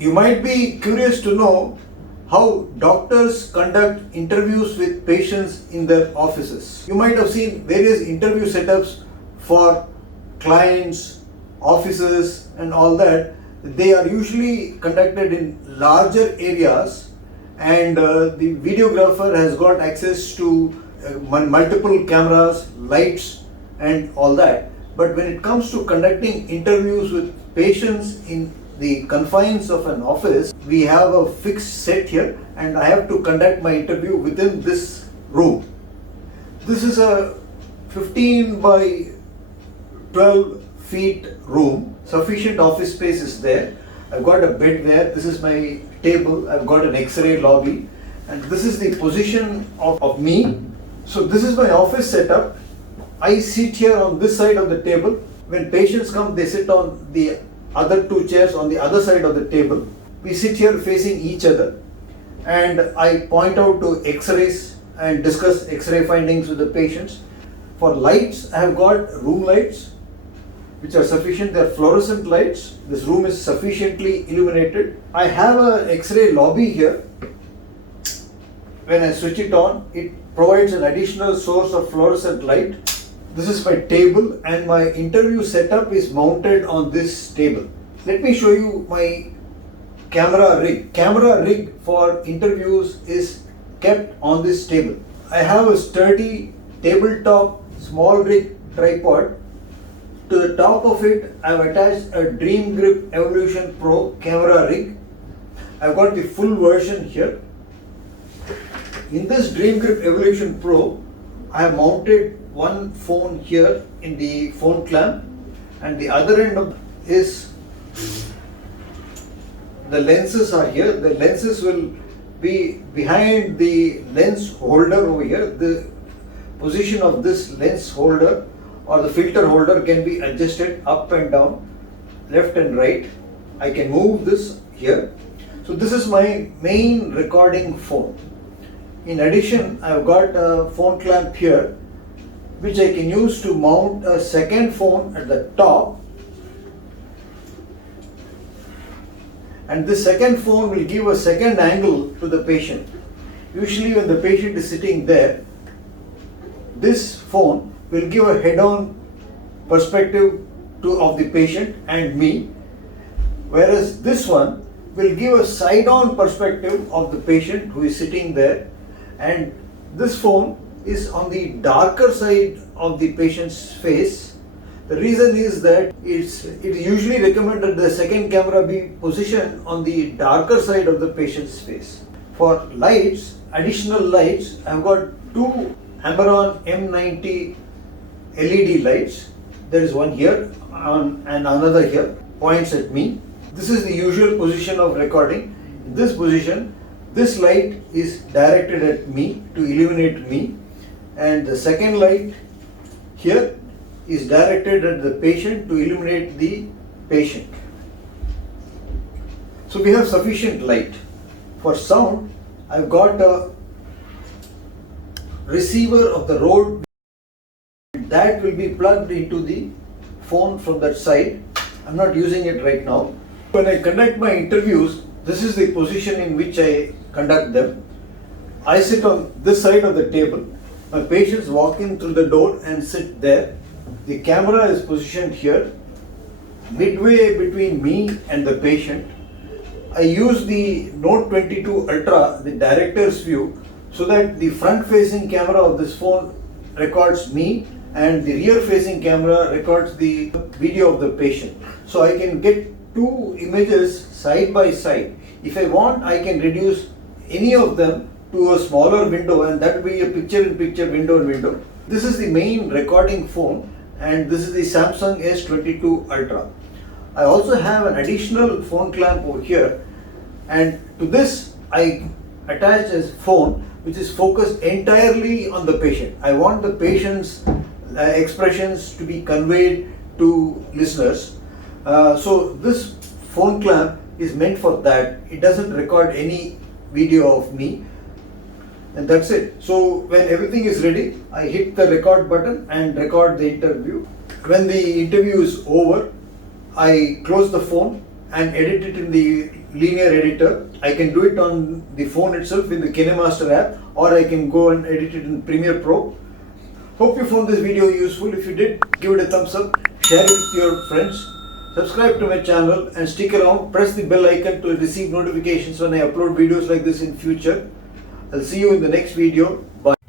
You might be curious to know how doctors conduct interviews with patients in their offices. You might have seen various interview setups for clients, offices, and all that. They are usually conducted in larger areas, and the videographer has got access to multiple cameras, lights, and all that. But when it comes to conducting interviews with patients in the confines of an office, we have a fixed set here, and I have to conduct my interview within this room. This is a 15 by 12 feet room. Sufficient office space is there. I've got a bed there. This is my table. I've got an X-ray lobby, and this is the position of me. So this is my office setup. I sit here on this side of the table. When patients come, they sit on the other two chairs on the other side of the table. We sit here facing each other, and I point out to X-rays and discuss X-ray findings with the patients. For lights, I have got room lights which are sufficient. They are fluorescent lights. This room is sufficiently illuminated. I have an X-ray lobby here. When I switch it on, it provides an additional source of fluorescent light. This is my table, and my interview setup is mounted on this table. Let me show you my camera rig. Camera rig for interviews is kept on this table. I have a sturdy tabletop small rig tripod. To the top of it, I have attached a Dreamgrip Evolution Pro camera rig. I've got the full version here. In this Dreamgrip Evolution Pro, I have mounted one phone here in the phone clamp, and the other end of is the lenses are here. The lenses will be behind the lens holder over here. The position of this lens holder or the filter holder can be adjusted up and down, left and right. I can move this here. So this is my main recording phone. In addition, I've got a phone clamp here which I can use to mount a second phone at the top, and this second phone will give a second angle to the patient. Usually when the patient is sitting there, this phone will give a head-on perspective of the patient and me, whereas this one will give a side-on perspective of the patient who is sitting there, and this phone is on the darker side of the patient's face. The reason is that it is usually recommended the second camera be positioned on the darker side of the patient's face. For lights, additional lights, I've got two Amaron M90 LED lights. There is one here and another here, points at me. This is the usual position of recording. In this position, this light is directed at me to illuminate me, and the second light here is directed at the patient to illuminate the patient. So we have sufficient light. For sound, I've got a receiver of the Rode that will be plugged into the phone from that side. I'm not using it right now. When I conduct my interviews, this is the position in which I conduct them. I sit on this side of the table. My patients walk in through the door and sit there. The camera is positioned here, midway between me and the patient. I use the Note 22 Ultra, the director's view, so that the front-facing camera of this phone records me and the rear-facing camera records the video of the patient. So I can get two images side by side. If I want, I can reduce any of them to a smaller window, and that will be a picture-in-picture, window-in-window. This is the main recording phone, and this is the Samsung S22 Ultra. I also have an additional phone clamp over here, and to this I attach a phone which is focused entirely on the patient. I want the patient's expressions to be conveyed to listeners. So this phone clamp is meant for that. It doesn't record any video of me, and that's it. So when everything is ready, I hit the record button and record the interview. When the interview is over, I close the phone and edit it in the linear editor. I can do it on the phone itself in the KineMaster app, or I can go and edit it in Premiere Pro. Hope you found this video useful. If you did, give it a thumbs up, share it with your friends, subscribe to my channel and stick around. Press the bell icon to receive notifications when I upload videos like this in future. I'll see you in the next video. Bye.